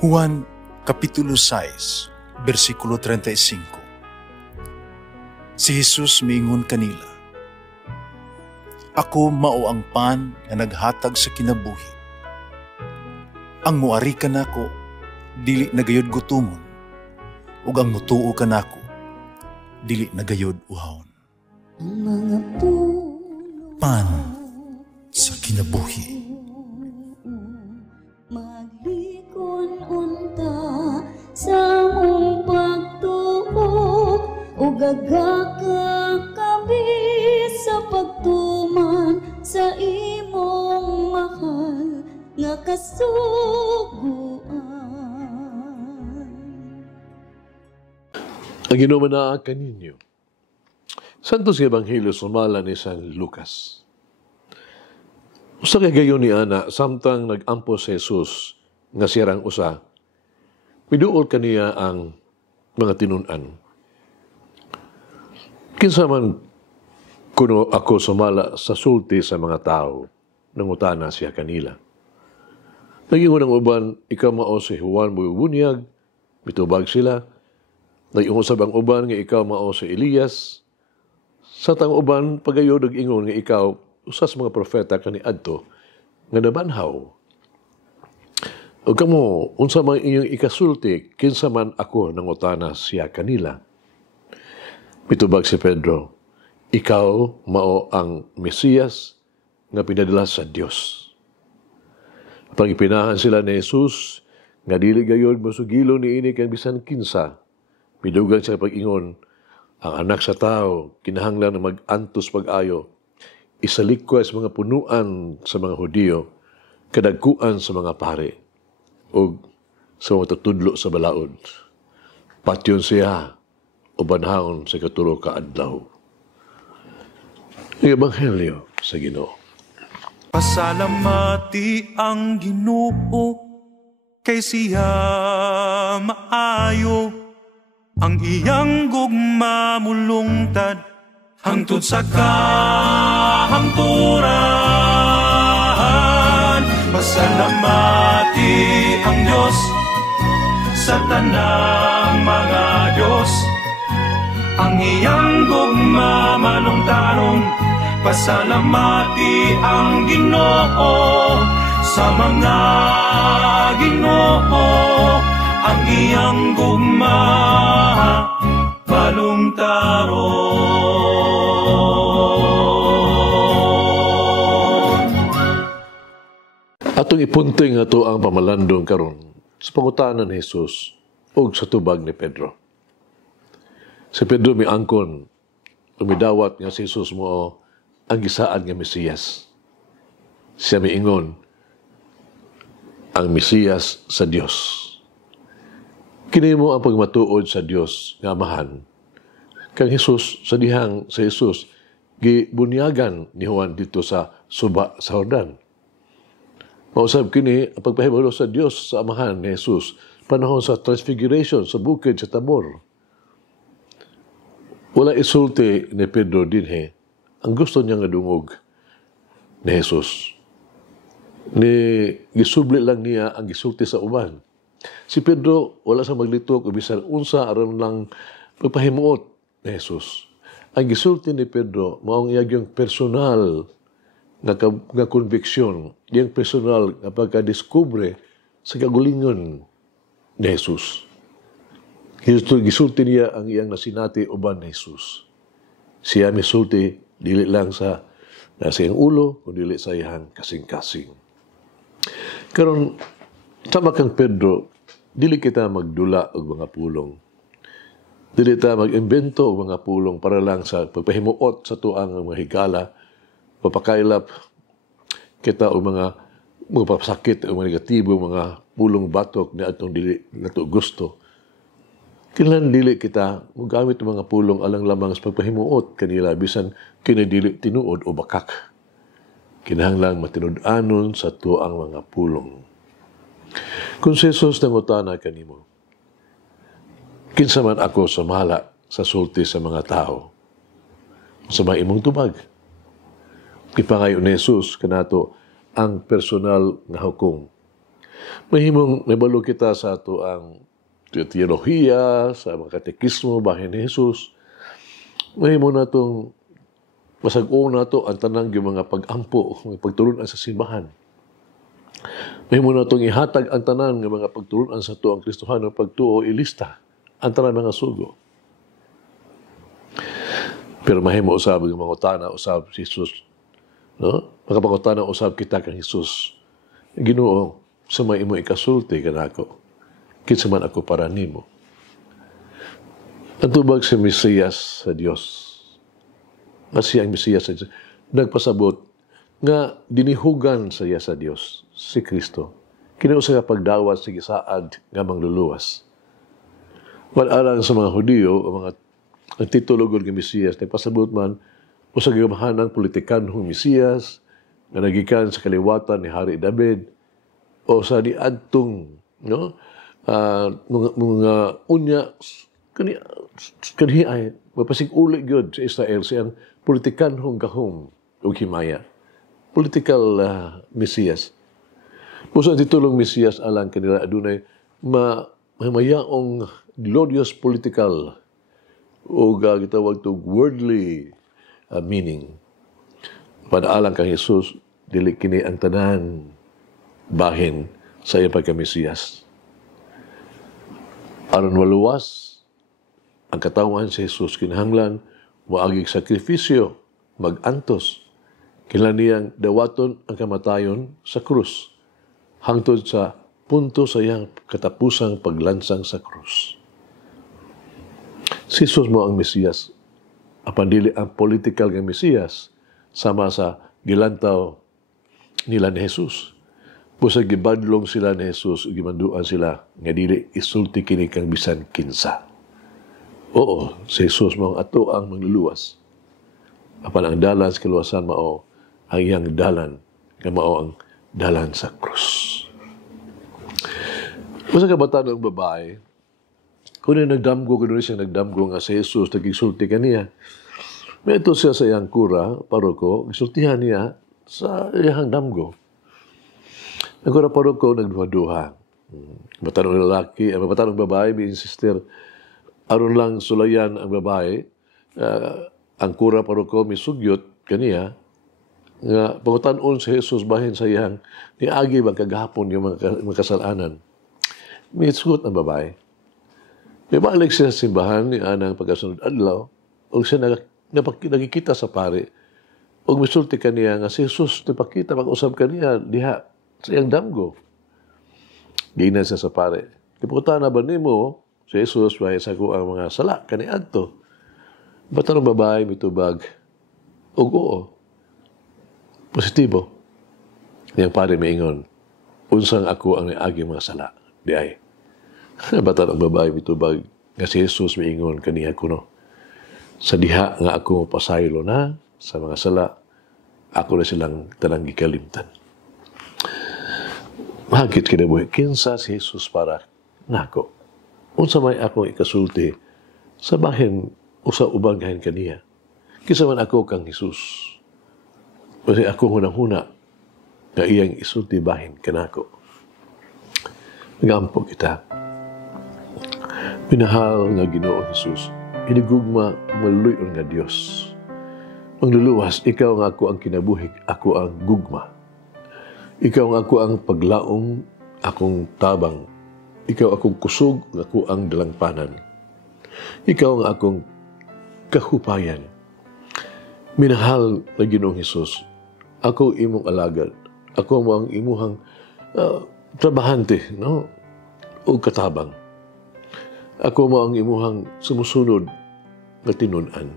Juan Kapitulo 6, versikulo 35. Si Jesus miingon kanila, "Ako mao ang pan nga naghatag sa kinabuhi. Ang muari kanako dili nagayod gutomon, ug ang mutuo kanako dili nagayod uhawon." Pan sa kinabuhi. Maglikon unta sa mong pagtuo, ug gagaka kami sa pagtuman sa imong mahal nga kasuguan. Ang inumanaa kaninyo. Santos nga Ebanghelyo sumala ni San Lucas. Usa kay gayon ni ana, samtang nag-ampo si Jesus nga siyarang usa, miduol kaniya ang mga tinun-an. Kinsa man kuno ako sumala sa sulti sa mga tao, nangutana siya kanila. Nagingon ang uban, ikaw mao si Juan Bubunyag, mitubag sila. Nag-iungusab ang uban nga ikaw mao si Elias. Sa tang uban, pagayo nag-ingon nga ikaw, usas mga propeta kaniadto nga nabanhaw. O kamo, unsa man inyong ikasulti, kinsa man ako nangutana siya kanila. Mitubag si Pedro, ikaw mao ang Mesiyas nga pinadala sa Dios. Pangipinahan sila ni Jesus, nga dili gayod masugilo ni ini kay bisan kinsa. Midugan siya pag-ingon, ang anak sa tao, kinahanglan na mag-antos pag-ayo, isalikwas mga punuan sa mga Hudiyo, kadagkuan sa mga pare, o sa mga tutudlo sa balaod. Patyon siya, o banhaon sa katulo ka adlaw. Ang Ebanghelyo sa Ginoo. Pasalamati ang Ginoo, kay siya maayo, ang iyang gugma mulungtad, hangtod sa kahangturan. Pasalamati ang Diyos sa tanang mga Diyos, ang iyang gugma malungtaron. Pasalamati ang Ginoo sa mga Ginoo, ang iyang gugma malungtaron. Atong ipunting ato ang pamalandong karon sa pangutanan ni Jesus ug sa tubag ni Pedro. Si Pedro miangkon, umidawat nga si Jesus mo ang gisaan nga Mesiyas. Siya miingon, ang Mesiyas sa Dios. Kini mo ang pagmatuod sa Dios nga Amahan. Kang Jesus, sa dihang sa Jesus, gibunyagan ni Juan dito sa suba sa Jordan. Mausab kini ang pagpahibalo sa Dios sa Amahan ni Jesus panahon sa Transfiguration sa bukid sa Tabor. Wala isulti ni Pedro dinhi ang gusto niya nga dungog ni Jesus. Gisubli lang niya ang gisulti sa uban. Si Pedro wala sa maglitok o bisan unsa aron lang pagpahimuot ni Jesus. Ang gisulti ni Pedro maong iyang personal nga conviction, yung personal nga pagka-discover sa kagulingon ni Jesus. Gisulti niya ang iyang nasinati uban ni Jesus. Siya misulti dili lang sa iyang ulo, kundi sa iyang kasing-kasing. Karon sama kang Pedro, dili kita magdula og mga pulong. Dili ta mag-imbento og mga pulong para lang sa pagpahimuot sa tuang mga higala, papakailap kita o mga papasakit o mga negatibo, mga pulong batok na atong dili nato gusto. Kinahanglan dili kita mogamit ang mga pulong alang lamang sa pagpahimuot kanila bisan kini dili tinuod o bakak. Kinahanglan matinud-anon sa tuang mga pulong. Kung si Jesus nangutana kanimo, kinsa man ako sumala sa sulti sa mga tao, sa mga imong tubag. Ipangayo ni Jesus kanato ang personal nga hukom. Mahimong nabalo kita sa ato ang teolohiya, sa mga katekismo bahin ni Jesus. Mahimo na itong masag-o na ito ang tanang yung mga pag-ampo, mga pagtulunan sa simbahan. Mahimo na itong ihatag ang tanan ng mga pagtulunan sa ito ang Kristohano pagtuo ilista ang tanan mga sugo. Pero mahimo usab yung mga utana, usab si Jesus. No? Makapangutana usab kita kang Jesus. Ginoo, sa may imo ikasulti kanako. Kinsa man ako para nimo. Ang tubag si Mesiyas sa Dios. Kasi ang Mesiyas sa Diyos, nagpasabot nga dinihugan sa iya sa Dios, si Kristo. Kinuusa nga pagdawat sa gisaad nga mangluluwas. Wala sa mga Hudiyo, ang titulogod ng Mesiyas, nagpasabot man, o sa gamahanang politikanhong Mesiyas, na nagikan sa kaliwatan ni Hari David, o sa diadtong, no? Mga unya, kani ay, mapasig-ulit yun sa Israel, siyang politikanhong gahom o himaya. Political Mesiyas. Kung sa titulong Mesiyas, alang kanila adunay mayaong glorious political o gitawag to worldly meaning. Padaalang kang Jesus, dili kini ang tanan bahin sa iya pagka-Mesiyas. Aron maluwas ang katawan sa Jesus, kinahanglan moagig sakripisyo, mag-antos, kailan niyang dawaton ang kamatayon sa krus, hangtod sa punto sa iyang katapusang paglansang sa krus. Si Jesus mo ang Mesiyas, apan dili ang political nga Mesiyas, sama sa gilantaw nila ni Jesus. Busa gibadlong sila ni Jesus, gimanduan sila, nga dili isulti kini kang bisan kinsa. Oo, si Jesus mo ang ato ang mangluluwas. Apan ang dalan sa kaluwasan mao, ang iyang dalan, nga mao ang dalan sa krus. Busa kabataan ng babae, kung nagdamgo, kung siya nagdamgo nga si Jesus, nagigsulti ka niya, may ito siya sa iyang kura, paroko, gisultihan niya sa iyang damgo. Ang kura paroko, nagduha-duha. Batanong lalaki, batanong babae, may insister, aron lang sulayan ang babae, ang kura paroko, may sugyot kaniya, nga pagutanon si Jesus bahin sa iyang, niagi bang kagahapon yung mga kasalanan. May sugot ang babae. May balik siya sa simbahan ni anang pagkasunod adlaw, o siya nagkikita sa pare, o misulti kaniya nga si Jesus, napakita, mag-usap kaniya, diha, sa iyang damgo. Ginan siya sa pare. Kipukutaan na ba ni mo, si Jesus, may sa ko ang mga sala, kaniad to. Ba't anong babae, mitubag, o oo, positibo. Niyang pare may ingon, unsang ako ang niagi mga sala, di ay. Ba't anong babae, mitubag, nga si Jesus may ingon, kaniya kuno. Sa diha nga ako pasaylo na, sa mga sala, ako na silang tanang gikalimtan. Mahagit kinabuhi, kinsa si Jesus para nako. Unsa may akong ikasulti sa bahin o sa ubang gahin kaniya. Kisa man ako kang Jesus. Kasi ako hunang-huna na iyang isulti bahin kanako. Nagampo kita. Minahal nga Ginoo Jesus, inigugma maluyon nga Dios. Mangluluwas, ikaw nga ako ang kinabuhig, ako ang gugma. Ikaw nga ako ang paglaong, akong tabang. Ikaw akong kusog, ako ang dalangpanan. Ikaw nga akong kahupayan. Minahal na Ginoong Hesus, ako imong alagad. Ako mo ang imuhang trabahante, no? O katabang. Ako mo ang imuhang sumusunod na tinunan.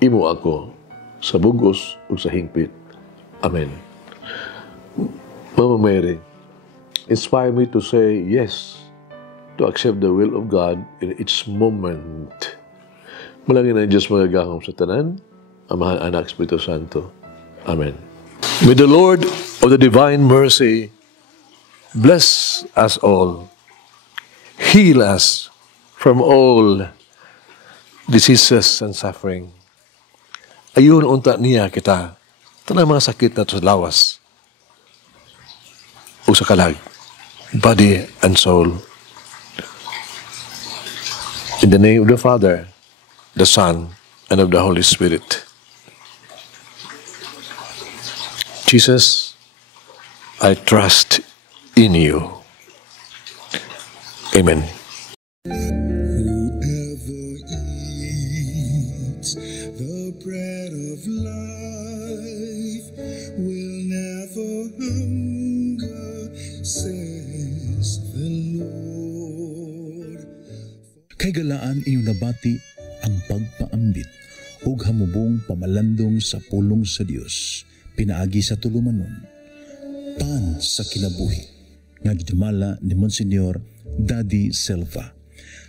Imo ako sa bugos o sa hingpit. Amen. Mama Mary, inspire me to say yes, to accept the will of God in each moment. Malangin ang Diyos magagahom sa tanan, Amahan, Anak, Espiritu Santo. Amen. May the Lord of the divine mercy bless us all, heal us from all diseases and suffering. Ayun unta niya kita, tanang mga sakit na sa lawas o sa kalag. body and soul. In the name of the Father, the Son, and of the Holy Spirit. Jesus, I trust in you. Amen. The bread of life will never hunger, says the Lord. Kay galaan inyong nabati ang pagpaambit ug hamubong pamalandong sa pulong sa Dios pinaagi sa tulumanon. Pan sa kinabuhi nga gidumala ni Monsignor Daddy Silva.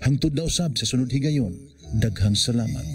Hangtod na usab sa sunod higayon, daghang salamat.